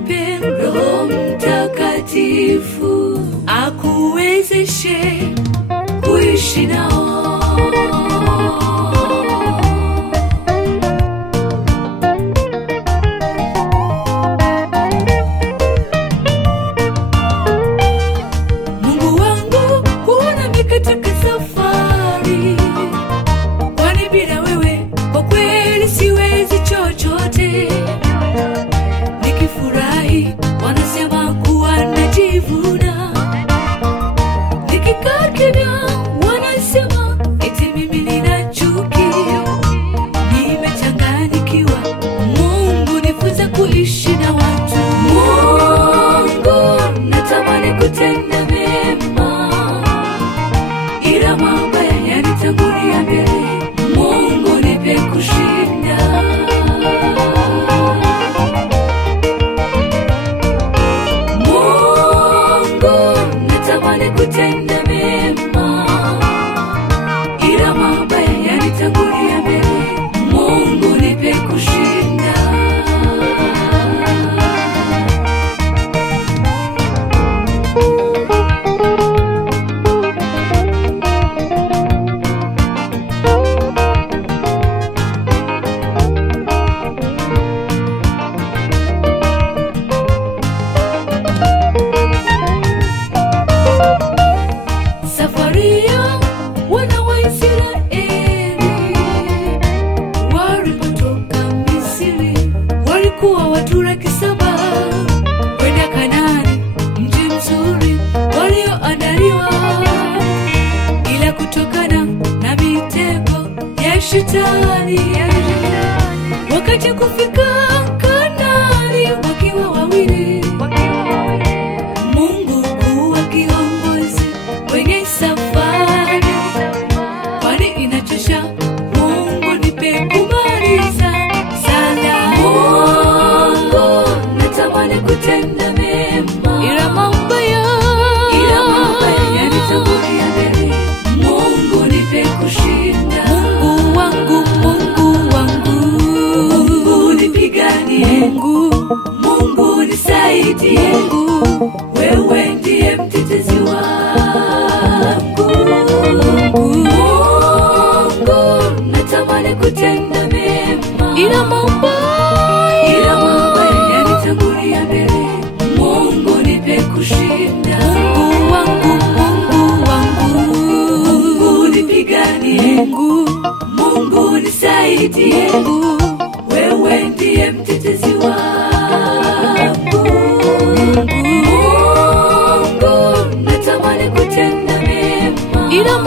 akupe Roho Mtakatifu akuwezeshe kuishi nao. Mungu wangu unami katika safari, kwani bila wewe kwa kweli siwezi chochote. Nikifurahi wanasema kuwa najivuna, nikikaa kimya wanasema eti mimi nina chuki. Nimechanganyikiwa, Mungu nifunze kuishi na watu. Mungu natamani kutenda mema, ila mabaya yanitangulia mbele. Mungu nipe kushinda. Kutenda mema, ila mabaya yanitangulia mbele. Mungu nipe kushinda. Wana wa Israeli walipotoka Misri, walikuwa watu 700 kwenda Kanaani, mji mzuri walioandaliwa, ila kutokana na mitego ya shetani wakati kufika Kanaani wakiwa wawili. Mungu kuwa kiongozi kwenye safari, kwani inachosha. Mungu nipe kumaliza sala. Mungu natamani kutenda mema, ila mabaya yanitangulia mbele. Mungu nipe kushinda. Mungu wangu, Mungu wangu, Mungu nipiganie. Mungu nisaidie. Wewe ndiye mtetezi wangu. Mungu natamani kutenda mema, ila mabaya yanitangulia mbele. Mungu nipe kushinda. Mungu wangu, Mungu wangu, Mungu nipiganie. Mungu nisaidie. Wewe ndiye mtetezi wangu. Mungu natamani kutenda mema, ila